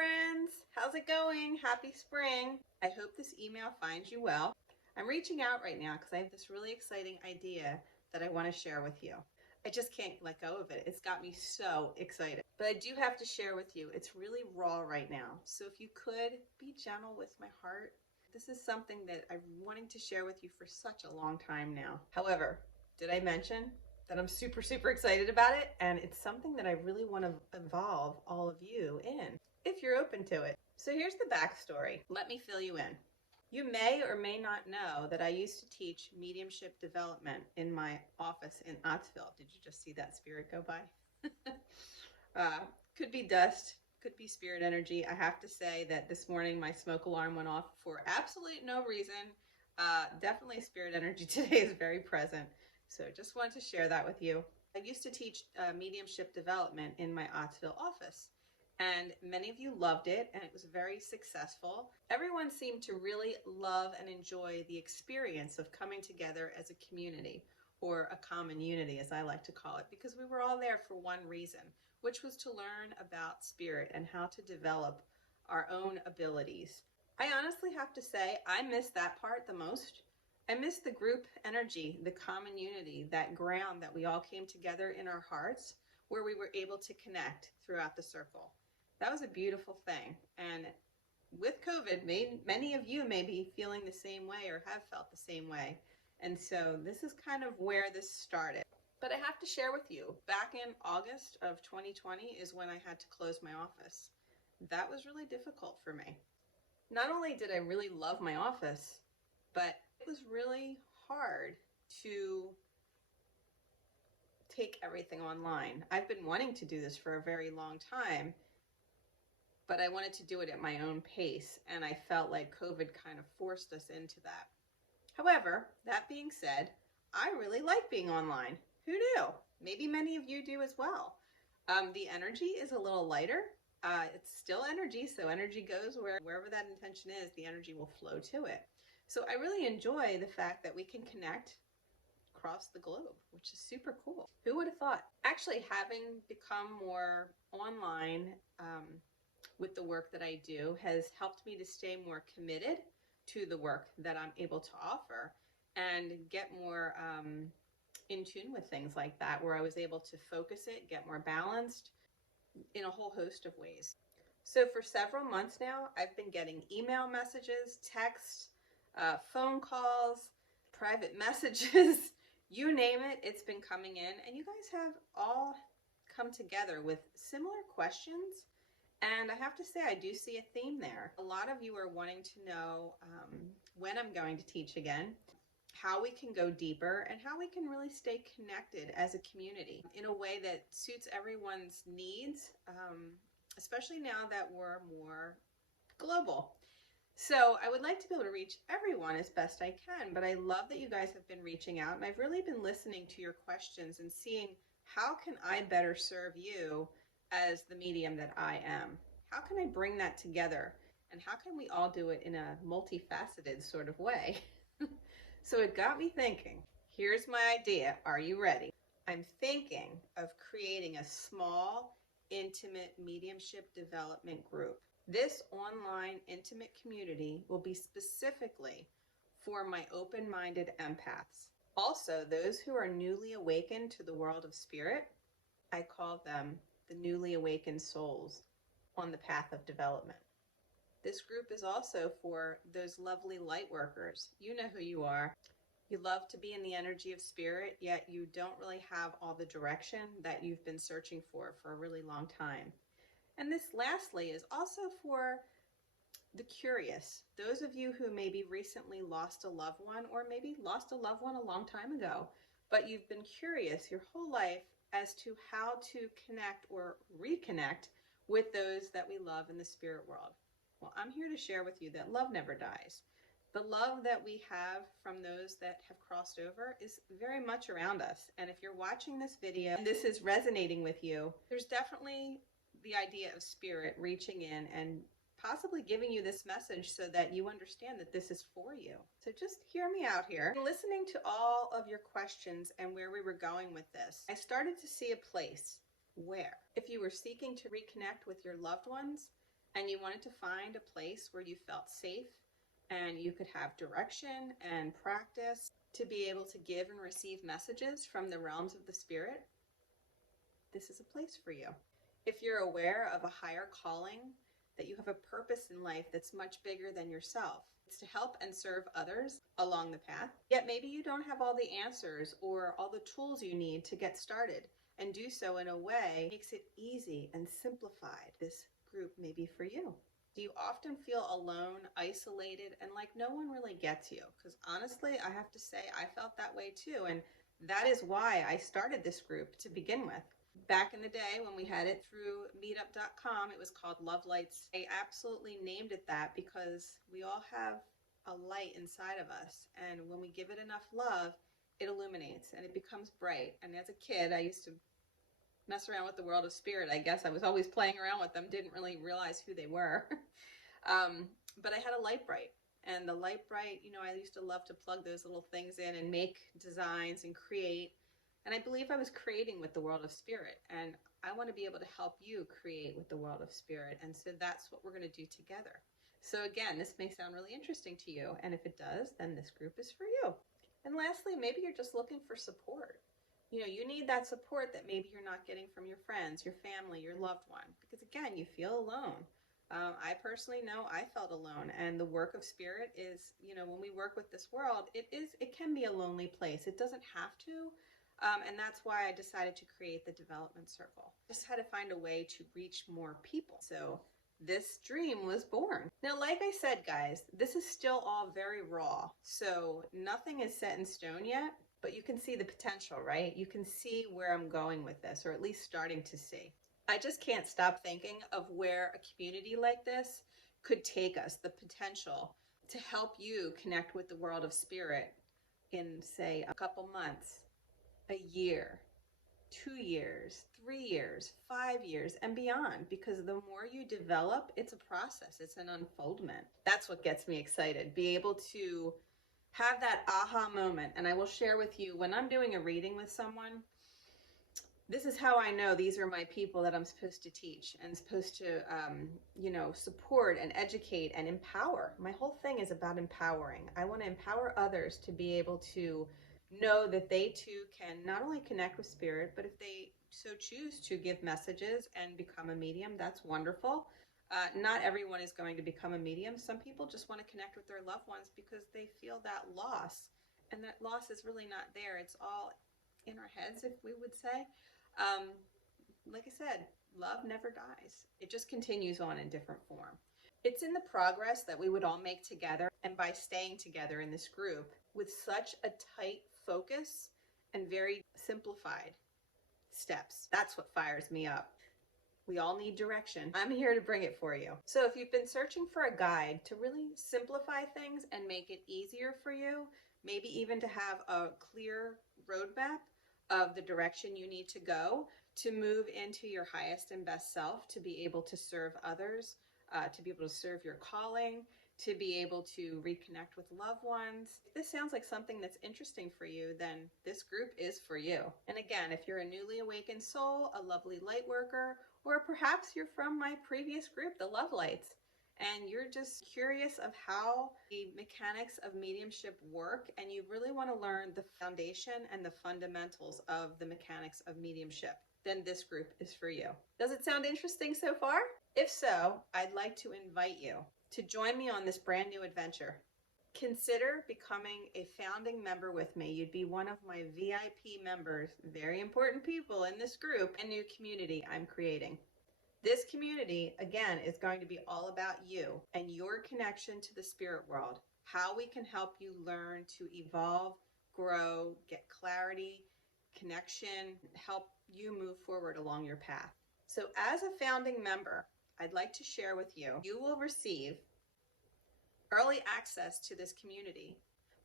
friends. How's it going? Happy spring. I hope this email finds you well. I'm reaching out right now because I have this really exciting idea that I want to share with you. I just can't let go of it. It's got me so excited. But I do have to share with you. It's really raw right now. So if you could be gentle with my heart. This is something that I'm wanting to share with you for such a long time now. However, did I mention that I'm super excited about it? And it's something that I really want to involve all of you in, if you're open to it. So here's the backstory. Let me fill you in. You may or may not know that I used to teach mediumship development in my office in Ottsville. Did you just see that spirit go by? Could be dust, could be spirit energy. I have to say that this morning my smoke alarm went off for absolutely no reason. Definitely spirit energy today is very present. So just wanted to share that with you. I used to teach mediumship development in my Ottsville office. And many of you loved it, and it was very successful. Everyone seemed to really love and enjoy the experience of coming together as a community, or a common unity, as I like to call it, because we were all there for one reason, which was to learn about spirit and how to develop our own abilities. I honestly have to say, I miss that part the most. I miss the group energy, the common unity, that ground that we all came together in our hearts, where we were able to connect throughout the circle. That was a beautiful thing. And with COVID, many of you may be feeling the same way or have felt the same way. And so this is kind of where this started. But I have to share with you, back in August of 2020 is when I had to close my office. That was really difficult for me. Not only did I really love my office, but it was really hard to take everything online. I've been wanting to do this for a very long time, but I wanted to do it at my own pace, and I felt like COVID kind of forced us into that. However, that being said, I really like being online. Who knew? Maybe many of you do as well. The energy is a little lighter. It's still energy, so energy goes wherever that intention is, the energy will flow to it. So I really enjoy the fact that we can connect across the globe, which is super cool. Who would have thought? Actually, having become more online with the work that I do has helped me to stay more committed to the work that I'm able to offer and get more in tune with things like that, where I was able to focus it, get more balanced in a whole host of ways. So for several months now, I've been getting email messages, texts, phone calls, private messages, you name it, it's been coming in. And you guys have all come together with similar questions. And I have to say, I do see a theme there. A lot of you are wanting to know when I'm going to teach again, how we can go deeper, and how we can really stay connected as a community in a way that suits everyone's needs, especially now that we're more global. So I would like to be able to reach everyone as best I can, but I love that you guys have been reaching out, and I've really been listening to your questions and seeing how can I better serve you as the medium that I am. How can I bring that together? And how can we all do it in a multifaceted sort of way? So it got me thinking, here's my idea. Are you ready? I'm thinking of creating a small, intimate mediumship development group. This online intimate community will be specifically for my open-minded empaths. Also, those who are newly awakened to the world of spirit, I call them the newly awakened souls on the path of development. This group is also for those lovely light workers. You know who you are. You love to be in the energy of spirit, yet you don't really have all the direction that you've been searching for a really long time. And this lastly is also for the curious, those of you who maybe recently lost a loved one, or maybe lost a loved one a long time ago, but you've been curious your whole life as to how to connect or reconnect with those that we love in the spirit world. Well, I'm here to share with you that love never dies. The love that we have from those that have crossed over is very much around us. And if you're watching this video and this is resonating with you, there's definitely the idea of spirit reaching in and possibly giving you this message so that you understand that this is for you. So just hear me out here. Listening to all of your questions and where we were going with this, I started to see a place where if you were seeking to reconnect with your loved ones, and you wanted to find a place where you felt safe and you could have direction and practice to be able to give and receive messages from the realms of the spirit, this is a place for you. If you're aware of a higher calling, that you have a purpose in life that's much bigger than yourself, it's to help and serve others along the path, yet maybe you don't have all the answers or all the tools you need to get started, and do so in a way that makes it easy and simplified, this group may be for you. Do you often feel alone, isolated, and like no one really gets you? Because honestly, I have to say, I felt that way too. And that is why I started this group to begin with. Back in the day when we had it through meetup.com, it was called Love Lights. I absolutely named it that because we all have a light inside of us. And when we give it enough love, it illuminates and it becomes bright. And as a kid, I used to mess around with the world of spirit. I guess I was always playing around with them, didn't really realize who they were. But I had a light bright, and the light bright, I used to love to plug those little things in and make designs and create. And I believe I was creating with the world of spirit, and I want to be able to help you create with the world of spirit. And so that's what we're going to do together. So again, this may sound really interesting to you, and if it does, then this group is for you. And lastly, maybe you're just looking for support. You need that support that maybe you're not getting from your friends, your family, your loved one, because again, you feel alone. I personally know I felt alone, and the work of spirit is, when we work with this world, it can be a lonely place. It doesn't have to. And that's why I decided to create the development circle. Just had to find a way to reach more people. So this dream was born. Now, like I said, guys, this is still all very raw. So nothing is set in stone yet. But you can see the potential, right? You can see where I'm going with this, or at least starting to see. I just can't stop thinking of where a community like this could take us, the potential to help you connect with the world of spirit in, say, a couple months, a year, 2 years, 3 years, 5 years, and beyond. Because the more you develop, it's a process, it's an unfoldment. That's what gets me excited, be able to have that aha moment. And I will share with you, when I'm doing a reading with someone, this is how I know these are my people that I'm supposed to teach and supposed to, support and educate and empower. My whole thing is about empowering. I want to empower others to be able to know that they too can not only connect with spirit, but if they so choose to give messages and become a medium, that's wonderful. Not everyone is going to become a medium. Some people just want to connect with their loved ones because they feel that loss. And that loss is really not there. It's all in our heads, if we would say. Like I said, love never dies. It just continues on in different form. It's in the progress that we would all make together. And by staying together in this group with such a tight focus and very simplified steps, that's what fires me up. We all need direction. I'm here to bring it for you. So if you've been searching for a guide to really simplify things and make it easier for you, maybe even to have a clear roadmap of the direction you need to go to move into your highest and best self, to be able to serve others, to be able to serve your calling, to be able to reconnect with loved ones. If this sounds like something that's interesting for you, then this group is for you. And again, if you're a newly awakened soul, a lovely light worker, or perhaps you're from my previous group, the Love Lights, and you're just curious of how the mechanics of mediumship work, and you really want to learn the foundation and the fundamentals of the mechanics of mediumship, then this group is for you. Does it sound interesting so far? If so, I'd like to invite you to join me on this brand new adventure. Consider becoming a founding member with me. You'd be one of my VIP members, very important people in this group and new community I'm creating. This community, again, is going to be all about you and your connection to the spirit world, how we can help you learn to evolve, grow, get clarity, connection, help you move forward along your path. So as a founding member, I'd like to share with you, you will receive early access to this community.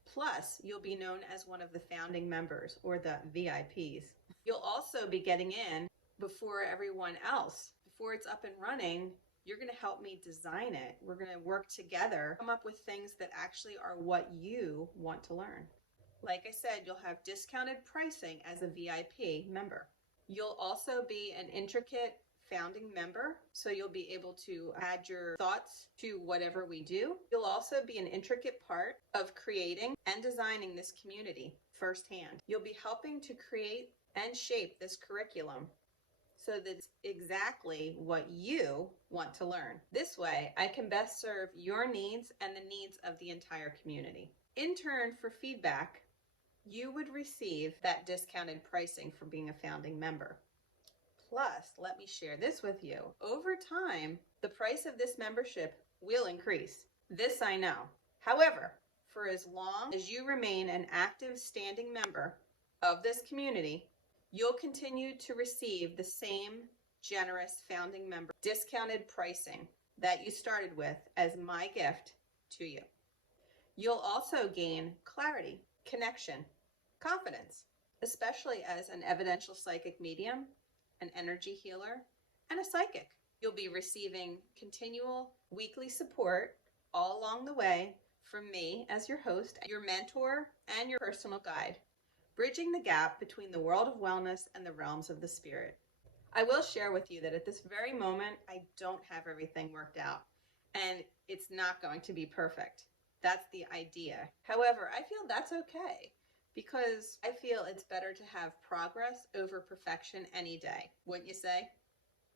Plus, you'll be known as one of the founding members, or the VIPs. You'll also be getting in before everyone else. Before it's up and running, you're going to help me design it. We're going to work together, come up with things that actually are what you want to learn. Like I said, you'll have discounted pricing as a VIP member. You'll also be an intricate founding member, so you'll be able to add your thoughts to whatever we do. You'll also be an intricate part of creating and designing this community firsthand. You'll be helping to create and shape this curriculum so that it's exactly what you want to learn. This way, I can best serve your needs and the needs of the entire community. In turn, for feedback, you would receive that discounted pricing for being a founding member. Plus, let me share this with you. Over time, the price of this membership will increase. This I know. However, for as long as you remain an active standing member of this community, you'll continue to receive the same generous founding member discounted pricing that you started with as my gift to you. You'll also gain clarity, connection, confidence, especially as an evidential psychic medium, an energy healer, and a psychic. You'll be receiving continual weekly support all along the way from me as your host, your mentor, and your personal guide, bridging the gap between the world of wellness and the realms of the spirit. I will share with you that at this very moment, I don't have everything worked out, and it's not going to be perfect. That's the idea. However, I feel that's okay, because I feel it's better to have progress over perfection any day, wouldn't you say?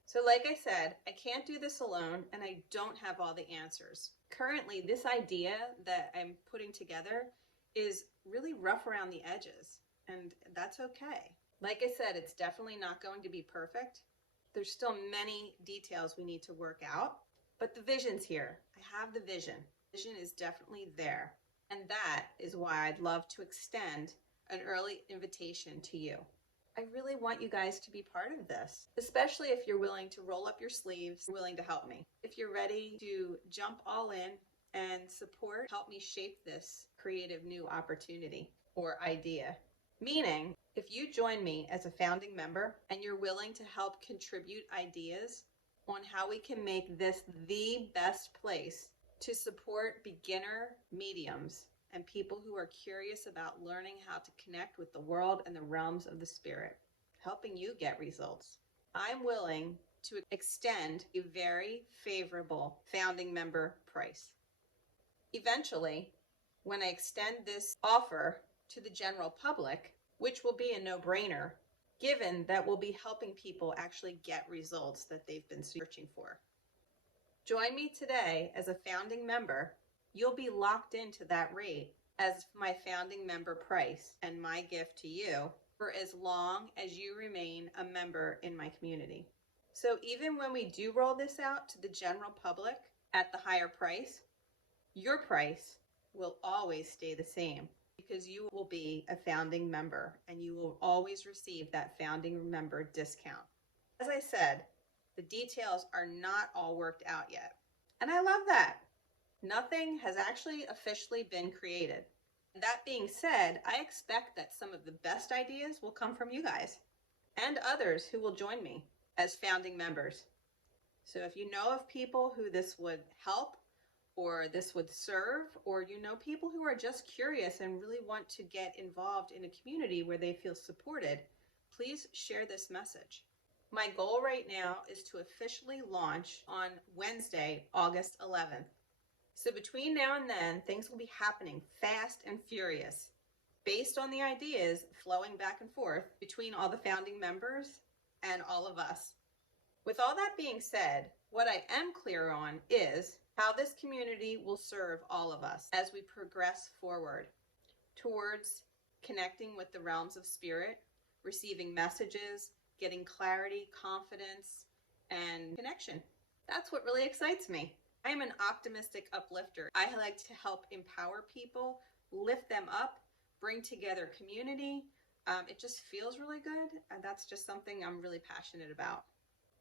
So like I said, I can't do this alone, and I don't have all the answers. Currently, this idea that I'm putting together is really rough around the edges, and that's okay. Like I said, it's definitely not going to be perfect. There's still many details we need to work out, but the vision's here. I have the vision. Vision is definitely there. And that is why I'd love to extend an early invitation to you. I really want you guys to be part of this, especially if you're willing to roll up your sleeves, willing to help me. If you're ready to jump all in and support, help me shape this creative new opportunity or idea. Meaning, if you join me as a founding member and you're willing to help contribute ideas on how we can make this the best place to support beginner mediums and people who are curious about learning how to connect with the world and the realms of the spirit, helping you get results, I'm willing to extend a very favorable founding member price. Eventually, when I extend this offer to the general public, which will be a no-brainer, given that we'll be helping people actually get results that they've been searching for. Join me today as a founding member. You'll be locked into that rate as my founding member price and my gift to you for as long as you remain a member in my community. So even when we do roll this out to the general public at the higher price, your price will always stay the same because you will be a founding member and you will always receive that founding member discount. As I said, the details are not all worked out yet. And I love that. Nothing has actually officially been created. That being said, I expect that some of the best ideas will come from you guys and others who will join me as founding members. So if you know of people who this would help or this would serve, or you know people who are just curious and really want to get involved in a community where they feel supported, please share this message. My goal right now is to officially launch on Wednesday, August 11th. So between now and then, things will be happening fast and furious, based on the ideas flowing back and forth between all the founding members and all of us. With all that being said, what I am clear on is how this community will serve all of us as we progress forward towards connecting with the realms of spirit, receiving messages, getting clarity, confidence, and connection. That's what really excites me. I am an optimistic uplifter. I like to help empower people, lift them up, bring together community. It just feels really good, and that's just something I'm really passionate about.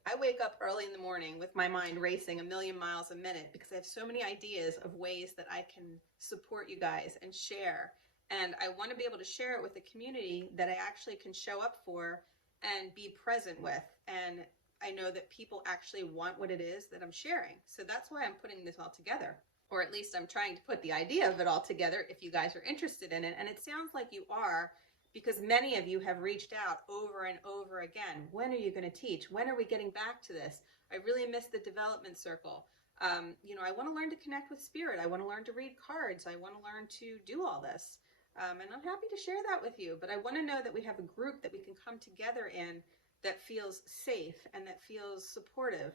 I wake up early in the morning with my mind racing 1,000,000 miles a minute because I have so many ideas of ways that I can support you guys and share. And I want to be able to share it with a community that I actually can show up for and be present with. And I know that people actually want what it is that I'm sharing. So that's why I'm putting this all together. Or at least I'm trying to put the idea of it all together if you guys are interested in it. And it sounds like you are, because many of you have reached out over and over again. When are you going to teach? When are we getting back to this? I really miss the development circle. I want to learn to connect with spirit. I want to learn to read cards. I want to learn to do all this. And I'm happy to share that with you. But I want to know that we have a group that we can come together in that feels safe and that feels supportive.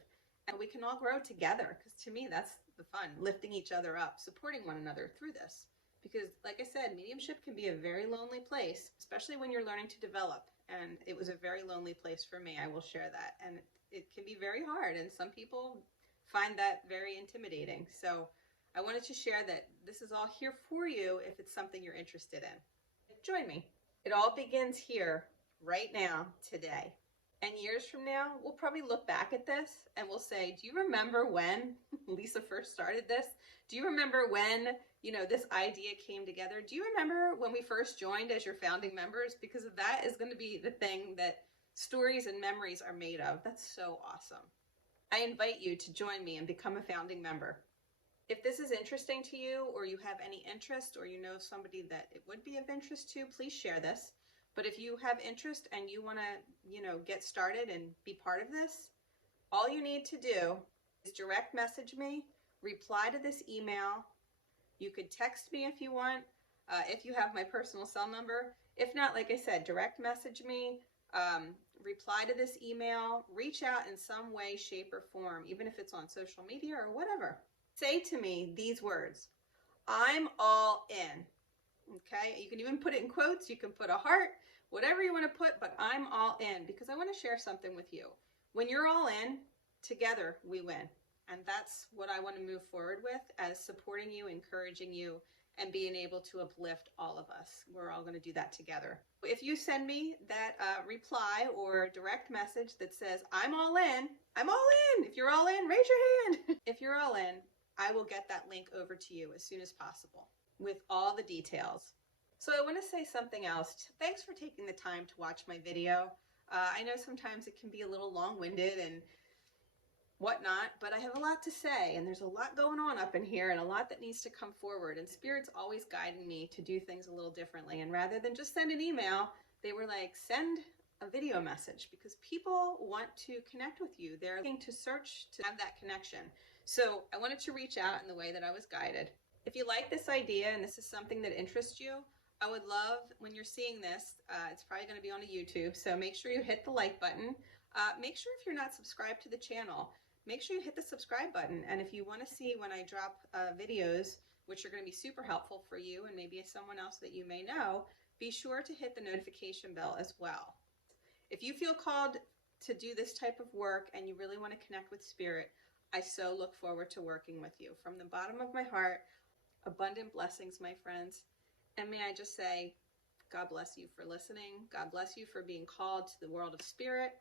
And we can all grow together. Because to me, that's the fun, lifting each other up, supporting one another through this. Because like I said, mediumship can be a very lonely place, especially when you're learning to develop. And it was a very lonely place for me. I will share that. And it can be very hard. And some people find that very intimidating. So I wanted to share that this is all here for you if it's something you're interested in. Join me. It all begins here, right now, today. And years from now, we'll probably look back at this and we'll say, do you remember when Lisa first started this? Do you remember when, this idea came together? Do you remember when we first joined as your founding members? Because that is going to be the thing that stories and memories are made of. That's so awesome. I invite you to join me and become a founding member. If this is interesting to you, or you have any interest, or you know somebody that it would be of interest to, please share this. But if you have interest and you want to, get started and be part of this, all you need to do is direct message me, reply to this email. You could text me if you want, if you have my personal cell number. If not, like I said, direct message me, reply to this email, reach out in some way, shape, or form, even if it's on social media or whatever. Say to me these words: I'm all in. Okay, you can even put it in quotes, you can put a heart, whatever you want to put, but I'm all in, because I want to share something with you. When you're all in, together we win. And that's what I want to move forward with, as supporting you, encouraging you, and being able to uplift all of us. We're all going to do that together. If you send me that reply or direct message that says, I'm all in, I'm all in. If you're all in, raise your hand. If you're all in, I will get that link over to you as soon as possible with all the details. So I want to say something else. Thanks for taking the time to watch my video. I know sometimes it can be a little long-winded and whatnot, but I have a lot to say, and there's a lot going on up in here and a lot that needs to come forward, and Spirit's always guiding me to do things a little differently. And rather than just send an email, they were like, send a video message, because people want to connect with you. They're looking to search to have that connection. So I wanted to reach out in the way that I was guided. If you like this idea and this is something that interests you, I would love, when you're seeing this, it's probably going to be on a YouTube, so make sure you hit the like button. Make sure if you're not subscribed to the channel, make sure you hit the subscribe button. And if you want to see when I drop videos, which are going to be super helpful for you and maybe someone else that you may know, be sure to hit the notification bell as well. If you feel called to do this type of work and you really want to connect with Spirit, I so look forward to working with you. From the bottom of my heart, abundant blessings, my friends. And may I just say, God bless you for listening. God bless you for being called to the world of Spirit.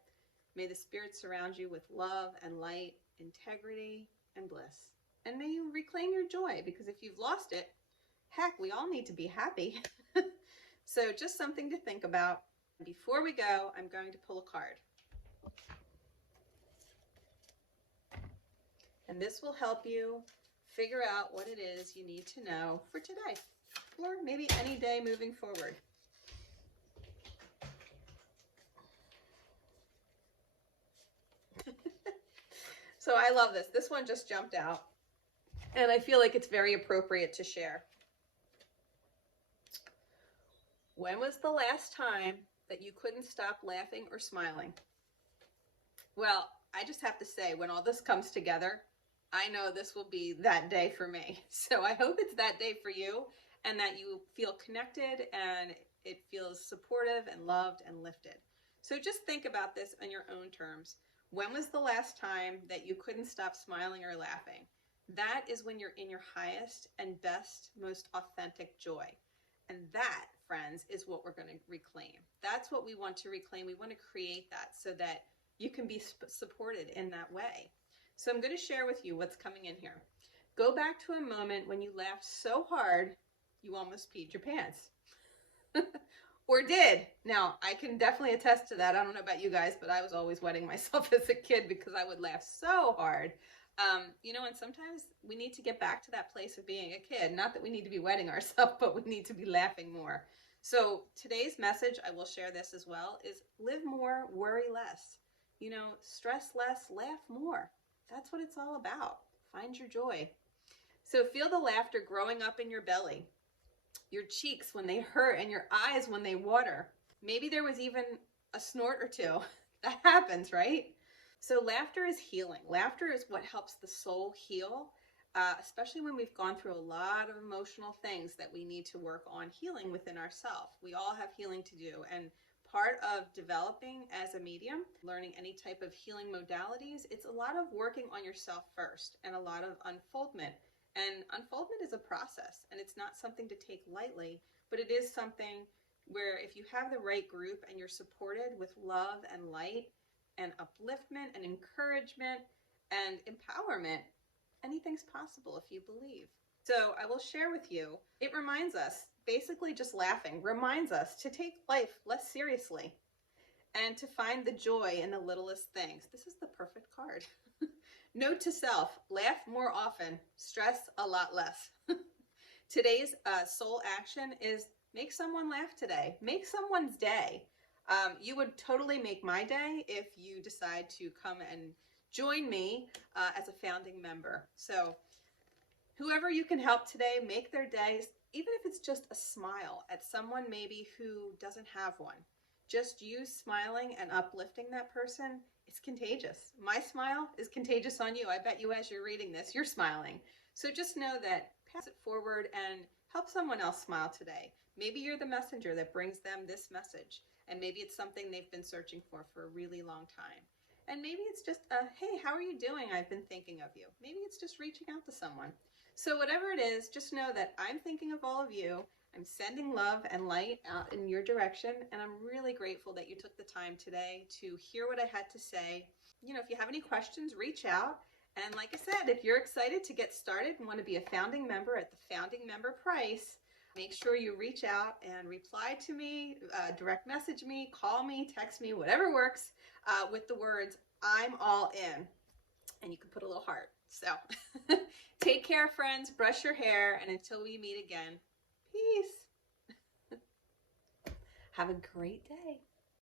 May the Spirit surround you with love and light, integrity and bliss. And may you reclaim your joy, because if you've lost it, heck, we all need to be happy. So just something to think about. Before we go, I'm going to pull a card. And this will help you figure out what it is you need to know for today, or maybe any day moving forward. So I love this. This one just jumped out, and I feel like it's very appropriate to share. When was the last time that you couldn't stop laughing or smiling? Well, I just have to say, when all this comes together, I know this will be that day for me. So I hope it's that day for you, and that you feel connected and it feels supportive and loved and lifted. So just think about this on your own terms. When was the last time that you couldn't stop smiling or laughing? That is when you're in your highest and best, most authentic joy. And that, friends, is what we're going to reclaim. That's what we want to reclaim. We want to create that so that you can be supported in that way. So I'm going to share with you what's coming in here. Go back to a moment when you laughed so hard you almost peed your pants. Or did. Now, I can definitely attest to that. I don't know about you guys, but I was always wetting myself as a kid because I would laugh so hard. And sometimes we need to get back to that place of being a kid. Not that we need to be wetting ourselves, but we need to be laughing more. So today's message, I will share this as well, is live more, worry less. You know, stress less, laugh more. That's what it's all about. Find your joy. So feel the laughter growing up in your belly, your cheeks when they hurt, and your eyes when they water. Maybe there was even a snort or two. That happens, right? So laughter is healing. Laughter is what helps the soul heal, especially when we've gone through a lot of emotional things that we need to work on healing within ourselves. We all have healing to do. And part of developing as a medium, learning any type of healing modalities, it's a lot of working on yourself first and a lot of unfoldment. And unfoldment is a process, and it's not something to take lightly, but it is something where if you have the right group and you're supported with love and light and upliftment and encouragement and empowerment, anything's possible if you believe. So I will share with you, it reminds us, basically just laughing, reminds us to take life less seriously and to find the joy in the littlest things. This is the perfect card. Note to self, laugh more often, stress a lot less. Today's soul action is make someone laugh today. Make someone's day. You would totally make my day if you decide to come and join me as a founding member. So whoever you can help today, make their day, even if it's just a smile at someone maybe who doesn't have one. Just you smiling and uplifting that person, it's contagious. My smile is contagious on you. I bet you as you're reading this, you're smiling. So just know that pass it forward and help someone else smile today. Maybe you're the messenger that brings them this message, and maybe it's something they've been searching for a really long time. And maybe it's just a, hey, how are you doing? I've been thinking of you. Maybe it's just reaching out to someone. So whatever it is, just know that I'm thinking of all of you. I'm sending love and light out in your direction, and I'm really grateful that you took the time today to hear what I had to say. You know, if you have any questions, reach out. And like I said, if you're excited to get started and want to be a founding member at the founding member price, make sure you reach out and reply to me, direct message me, call me, text me, whatever works, with the words, I'm all in. And you can put a little heart. So take care, friends, brush your hair, and until we meet again, peace. Have a great day.